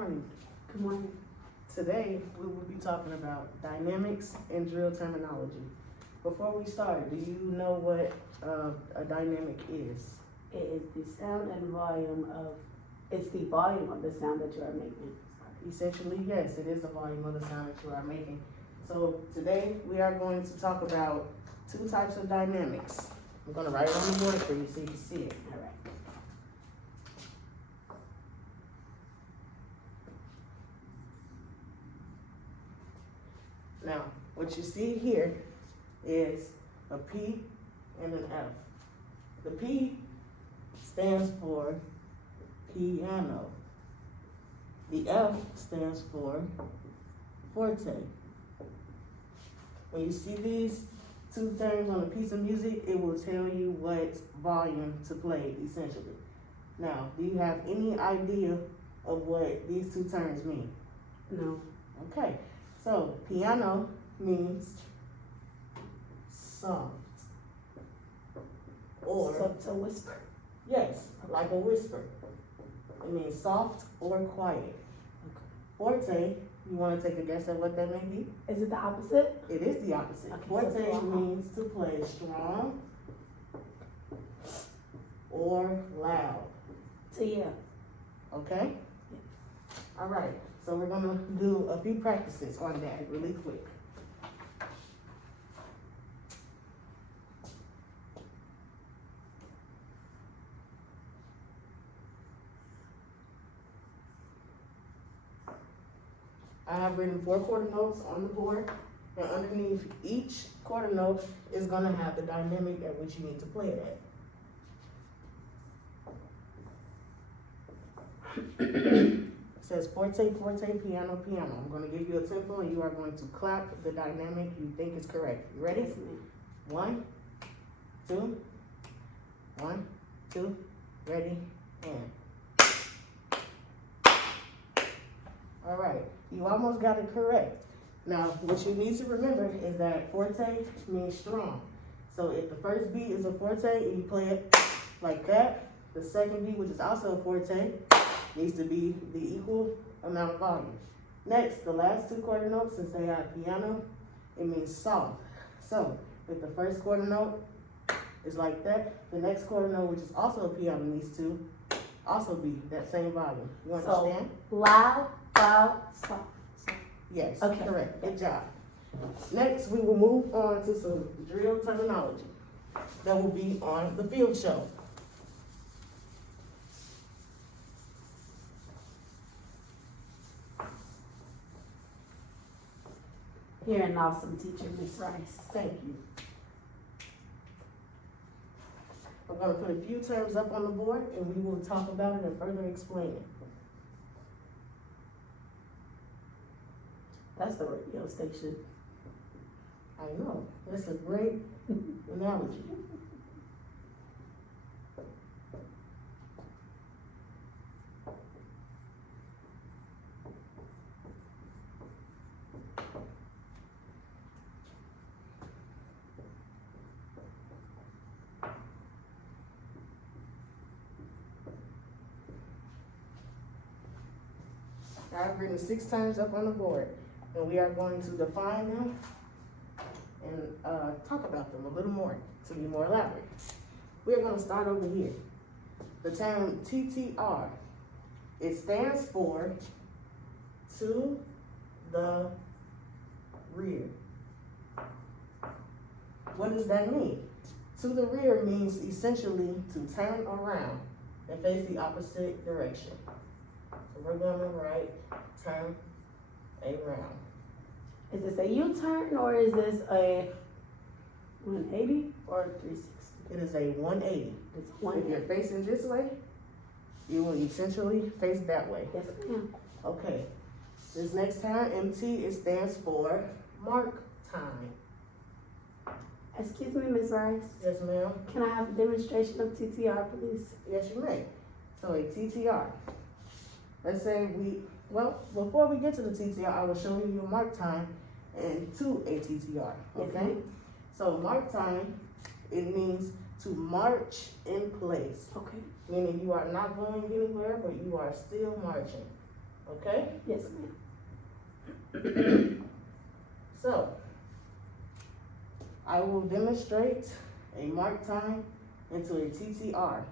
morning. Good morning. Today, we will be talking about dynamics and drill terminology. Before we start, do you know what a dynamic is? It is the sound and volume of, it's the volume of the sound that you are making. Essentially, yes, it is the volume of the sound that you are making. So today, we are going to talk about two types of dynamics. I'm going to write it on the board for you so you can see it. All right. Now, what you see here is a P and an F. The P stands for piano. The F stands for forte. When you see these two terms on a piece of music, it will tell you what volume to play, essentially. Now, do you have any idea of what these two terms mean? No. Okay, so piano means soft. Or, So whisper. yes, like a whisper. It means soft or quiet. Forte, you want to take a guess at what that may be? Is it the opposite? It is the opposite. Okay, Forte so means to play strong or loud. So yeah. Okay? All right, so we're gonna do a few practices on that really quick. I have written 4 quarter notes on the board, and underneath each quarter note is gonna have the dynamic at which you need to play it at. It says forte, forte, piano, piano. I'm gonna give you a tempo and you are going to clap the dynamic you think is correct. You ready? Yes, ma'am. 1, 2, 1, 2, ready, and. All right, you almost got it correct. Now, what you need to remember is that forte means strong. So if the first beat is a forte and you play it like that, the second beat, which is also a forte, needs to be the equal amount of volume. Next, the last 2 quarter notes, since they are piano, it means soft. So if the first quarter note is like that, the next quarter note, which is also a piano, needs to also be that same volume. You understand? So loud, soft. Yes, Okay. correct. Good job. Next, we will move on to some drill terminology that will be on the field show. You're an awesome teacher, Miss Rice. Thank you. I'm going to put a few terms up on the board and we will talk about it and further explain it. That's the radio station. I know. That's a great analogy. I've written 6 terms up on the board, and we are going to define them and talk about them a little more to be more elaborate. We're going to start over here. The term TTR, it stands for to the rear. What does that mean? To the rear means essentially to turn around and face the opposite direction. So we're going to write turn around. Is this a U-turn or is this a 180 or 360? It is a 180. It's If you're 180. facing this way, you will essentially face that way. Yes, ma'am. Okay. This next term, MT, it stands for mark time. Excuse me, Miss Rice. Yes, ma'am. Can I have a demonstration of TTR, please? Yes, you may. So a TTR. Let's say before we get to the TTR, I will show you your mark time and to a TTR, okay? Okay. So mark time, it means to march in place, Okay. meaning you are not going anywhere, but you are still marching, Okay? Yes, ma'am. So, I will demonstrate a mark time into a TTR.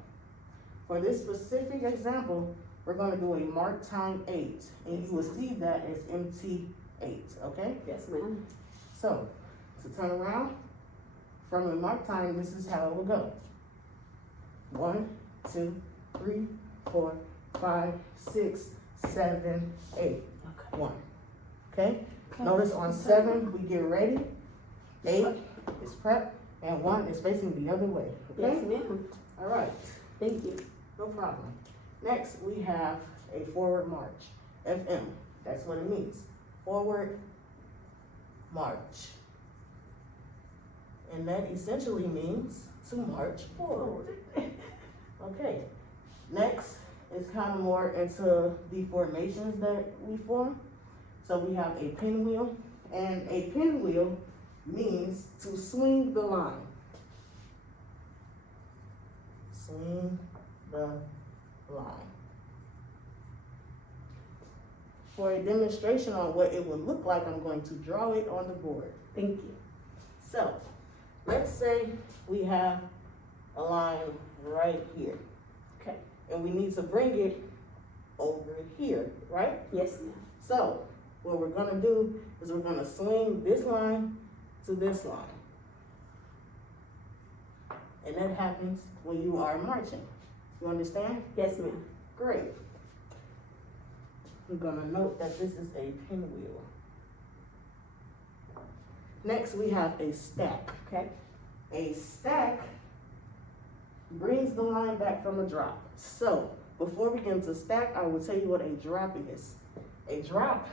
For this specific example, we're going to do a mark time 8, and you will see that as MT8, okay? Yes, ma'am. So, to turn around, from a mark time, this is how it will go. 1, 2, 3, 4, 5, 6, 7, 8. Okay. 1. Okay? Okay. Notice on 7, we get ready. 8 is prep, and 1 is facing the other way. Okay? Yes, ma'am. All right. Thank you. No problem. Next, we have a forward march. FM. That's what it means. Forward march. And that essentially means to march forward. Okay. Next is kind of more into the formations that we form. So we have a pinwheel, and a pinwheel means to swing the line. Swing the line. For a demonstration on what it would look like, I'm going to draw it on the board. Thank you. So, let's say we have a line right here. Okay. And we need to bring it over here, right? Yes, ma'am. So, what we're gonna do is we're gonna swing this line to this line. And that happens when you are marching. You understand? Yes, ma'am. Great. I'm gonna note that this is a pinwheel. Next, we have a stack. Okay. A stack brings the line back from a drop. So, before we get into stack, I will tell you what a drop is. A drop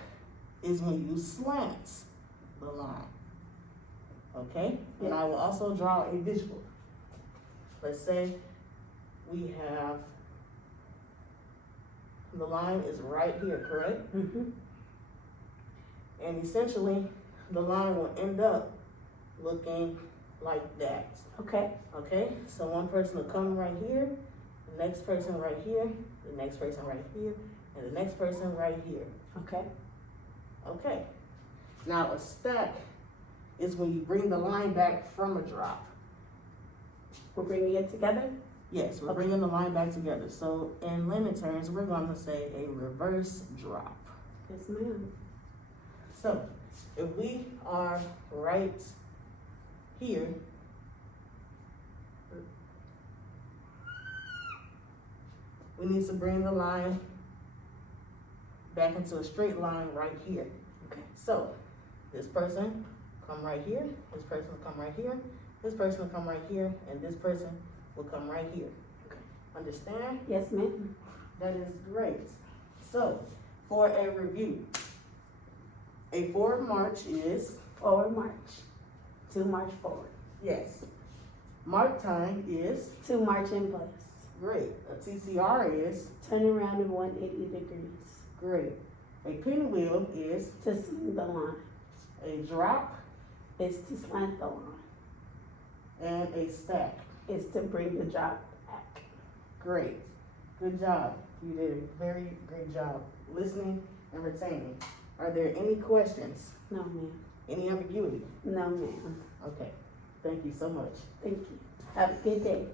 is when you slant the line. Okay? And I will also draw a visual. Let's say we have, the line is right here, correct? Mm-hmm. And essentially, the line will end up looking like that. Okay. Okay, so one person will come right here, the next person right here, the next person right here, and the next person right here. Okay. Okay, now a stack is when you bring the line back from a drop. We're bringing it together? Yes, we're Okay. bringing the line back together. So in layman terms, we're going to say a reverse drop. Yes, ma'am. So if we are right here, we need to bring the line back into a straight line right here. Okay. So this person come right here, this person will come right here, this person will come right here, and this person will come right here. Okay. Understand? Yes, ma'am. That is great. So for a review, a forward march is, Forward march. To march forward. yes. Mark time is, To march in place. great. A TCR is, Turn around in 180 degrees. great. A pinwheel is, To swing the line. a drop, Is to slant the line. and a stack. Is to bring the drop back. Great. Good job. You did a very great job listening and retaining. Are there any questions? No, ma'am. Any ambiguity? No, ma'am. Okay. Thank you so much. Thank you. Have a good day.